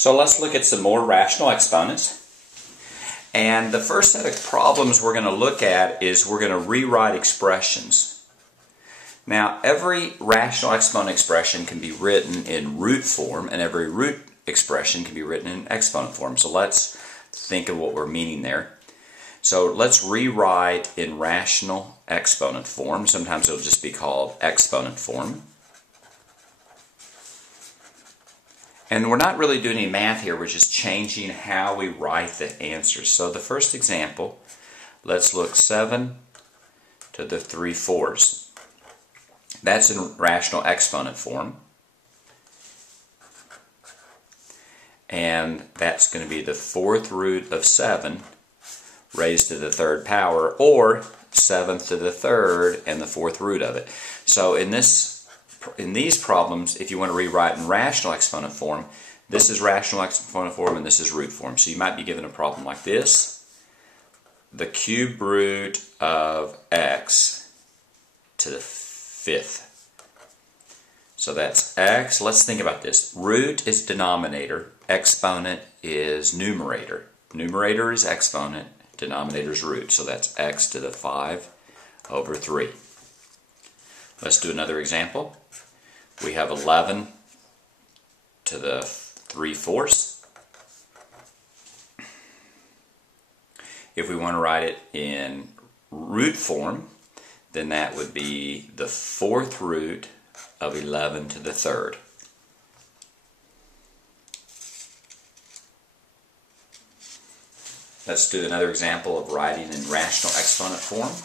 So let's look at some more rational exponents. And the first set of problems we're going to look at is we're going to rewrite expressions. Now, every rational exponent expression can be written in root form, and every root expression can be written in exponent form. So let's think of what we're meaning there. So let's rewrite in rational exponent form. Sometimes it'll just be called exponent form. And we're not really doing any math here, we're just changing how we write the answers. So the first example, let's look 7 to the 3/4. That's in rational exponent form. And that's going to be the 4th root of 7 raised to the 3rd power, or 7th to the 3rd and the 4th root of it. So in these problems, if you want to rewrite in rational exponent form, this is rational exponent form and this is root form. So you might be given a problem like this. The cube root of x to the 5th. So that's x. Let's think about this. Root is denominator. Exponent is numerator. Numerator is exponent. Denominator is root. So that's x to the 5/3. Let's do another example. We have 11 to the 3/4. If we want to write it in root form, then that would be the 4th root of 11 to the 3rd. Let's do another example of writing in rational exponent form.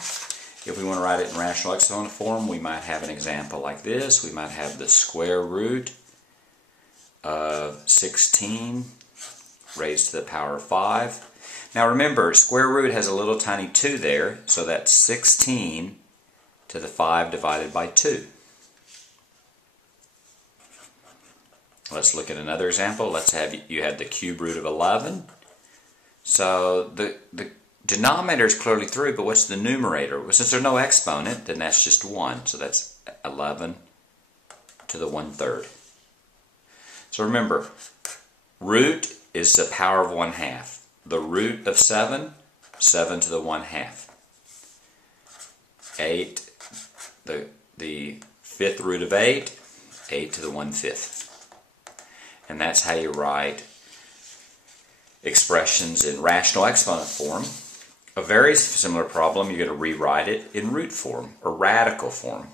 If we want to write it in rational exponent form, we might have an example like this. We might have the square root of 16 raised to the power of 5. Now remember, square root has a little tiny 2 there, so that's 16 to the 5 divided by 2. Let's look at another example. Let's have you had the cube root of 11. So the denominator is clearly 3, but what's the numerator? Well, since there's no exponent, then that's just 1. So that's 11 to the 1/3. So remember, root is the power of 1/2. The root of 7, 7 to the 1/2. 8, the 5th root of 8, 8 to the 1/5. And that's how you write expressions in rational exponent form. A very similar problem, you're going to rewrite it in root form or radical form.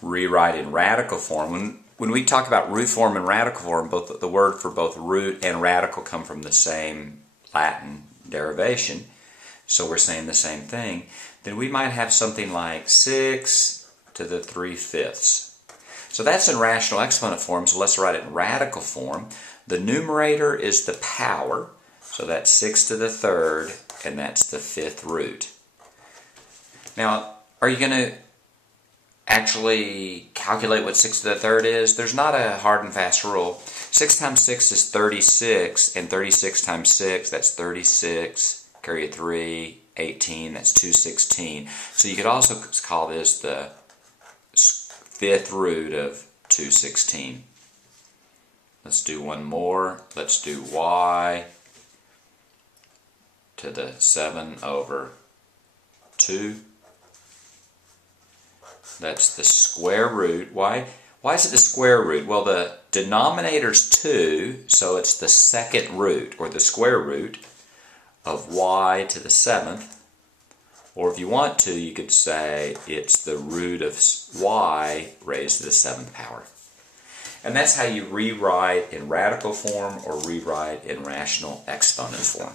Rewrite in radical form. When we talk about root form and radical form, both the word for both root and radical come from the same Latin derivation, so we're saying the same thing. Then we might have something like 6 to the 3/5. So that's in rational exponent form, so let's write it in radical form. The numerator is the power, so that's 6 to the 3rd, and that's the 5th root. Now, are you going to actually calculate what 6 to the 3rd is? There's not a hard and fast rule. 6 times 6 is 36, and 36 times 6, that's 36, carry a 3, 18, that's 216. So you could also call this the 5th root of 216. Let's do one more. Let's do y to the 7/2. That's the square root. Why is it the square root? Well, the denominator's 2, so it's the 2nd root, or the square root, of y to the 7th. Or if you want to, you could say it's the root of y raised to the 7th power. And that's how you rewrite in radical form or rewrite in rational exponent form.